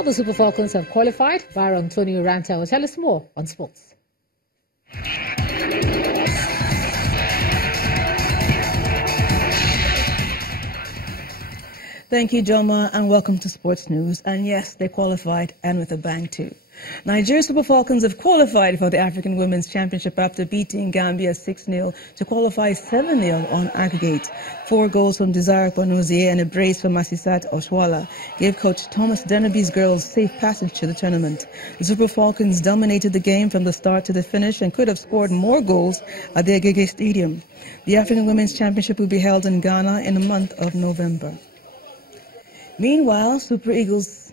Meanwhile, the Super Falcons have qualified. Byron Tony Uranta will tell us more on sports. Thank you, Joma, and welcome to Sports News. And yes, they qualified, and with a bang too. Nigeria's Super Falcons have qualified for the African Women's Championship after beating Gambia 6-0 to qualify 7-0 on aggregate. 4 goals from Desire Bonozie and a brace from Masisat Oshwala gave coach Thomas Denneby's girls safe passage to the tournament. The Super Falcons dominated the game from the start to the finish and could have scored more goals at the Agege Stadium. The African Women's Championship will be held in Ghana in the month of November. Meanwhile, Super Eagles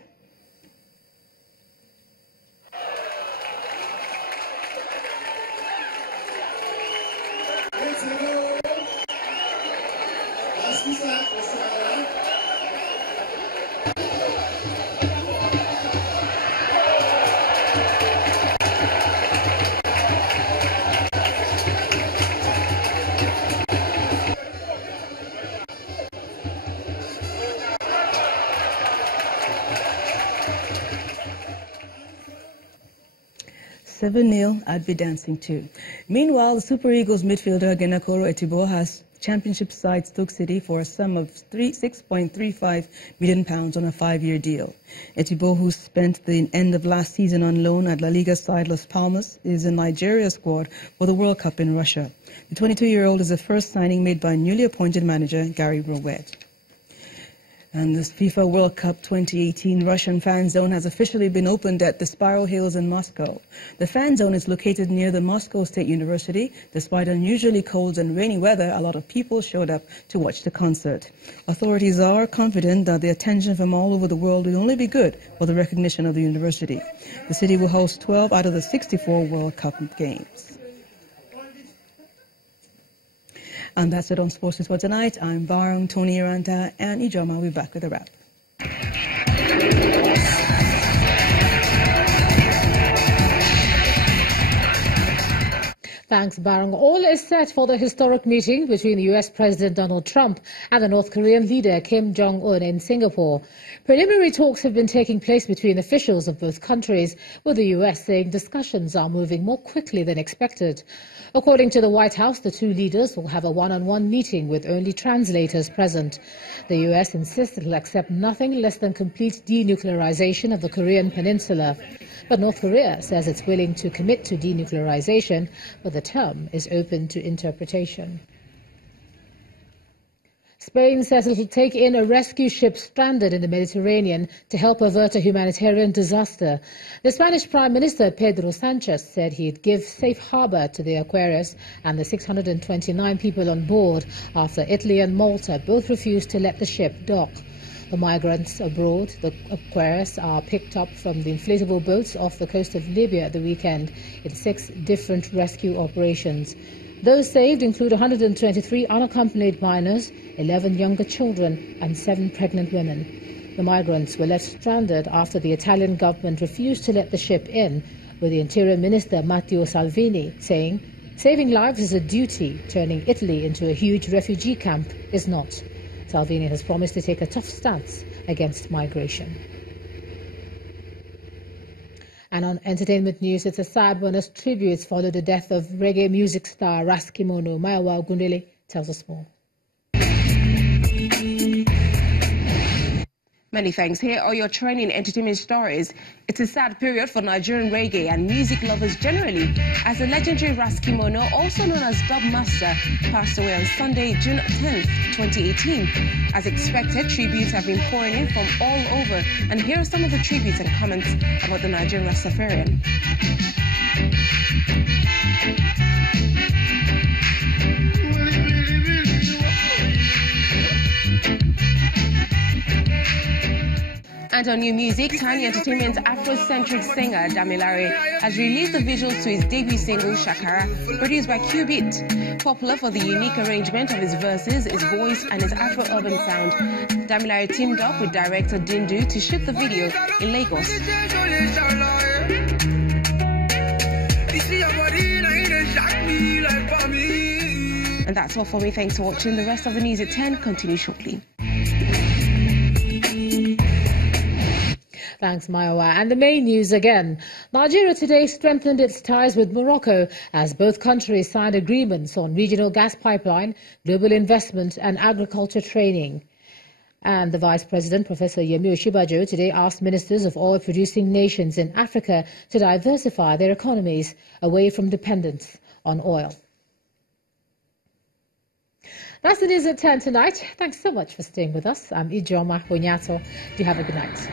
$7-0, I'd be dancing too. Meanwhile, the Super Eagles midfielder Genakoro Etibo has championship side Stoke City for a sum of £6.35 million on a 5-year deal. Etibo, who spent the end of last season on loan at La Liga side Las Palmas, is in Nigeria squad for the World Cup in Russia. The 22-year-old is the first signing made by newly appointed manager Gary Rowett. And this FIFA World Cup 2018 Russian fan zone has officially been opened at the Spiral Hills in Moscow. The fan zone is located near the Moscow State University. Despite unusually cold and rainy weather, a lot of people showed up to watch the concert. Authorities are confident that the attention from all over the world will only be good for the recognition of the university. The city will host 12 out of the 64 World Cup games. And that's it on Sports News for tonight. I'm Barong, Tony Uranta, and Ijoma will be back with a wrap. Thanks, Barong. All is set for the historic meeting between the U.S. President Donald Trump and the North Korean leader Kim Jong-un in Singapore. Preliminary talks have been taking place between officials of both countries, with the U.S. saying discussions are moving more quickly than expected. According to the White House, the two leaders will have a one-on-one meeting with only translators present. The U.S. insists it will accept nothing less than complete denuclearization of the Korean peninsula. But North Korea says it's willing to commit to denuclearization, but the term is open to interpretation. Spain says it will take in a rescue ship stranded in the Mediterranean to help avert a humanitarian disaster. The Spanish Prime Minister Pedro Sanchez said he'd give safe harbor to the Aquarius and the 629 people on board after Italy and Malta both refused to let the ship dock. The migrants aboard the Aquarius are picked up from the inflatable boats off the coast of Libya at the weekend in 6 different rescue operations. Those saved include 123 unaccompanied minors, 11 younger children and 7 pregnant women. The migrants were left stranded after the Italian government refused to let the ship in, with the Interior Minister Matteo Salvini saying, "Saving lives is a duty, turning Italy into a huge refugee camp is not." Salvini has promised to take a tough stance against migration. And on entertainment news, it's a sad one as tributes follow the death of reggae music star Ras Kimono. Mayawa Gundele tells us more. Many thanks. Here are your trending entertainment stories. It's a sad period for Nigerian reggae and music lovers generally, as the legendary Ras Kimono, also known as Dub Master, passed away on Sunday, June 10th, 2018. As expected, tributes have been pouring in from all over, and here are some of the tributes and comments about the Nigerian Rastafarian. And on new music, Tiny Entertainment's Afrocentric singer Damilare has released the visuals to his debut single Shakara, produced by Q-Beat. Popular for the unique arrangement of his verses, his voice and his Afro-urban sound, Damilare teamed up with director Dindu to shoot the video in Lagos. And that's all for me. Thanks for watching. The rest of the news at 10 continue shortly. Thanks, Maiwa. And the main news again. Nigeria today strengthened its ties with Morocco as both countries signed agreements on regional gas pipeline, global investment and agriculture training. And the Vice President, Professor Yemi Osinbajo, today asked ministers of oil-producing nations in Africa to diversify their economies away from dependence on oil. That's the news at 10 tonight. Thanks so much for staying with us. I'm Ijoma Onyato. Do have a good night.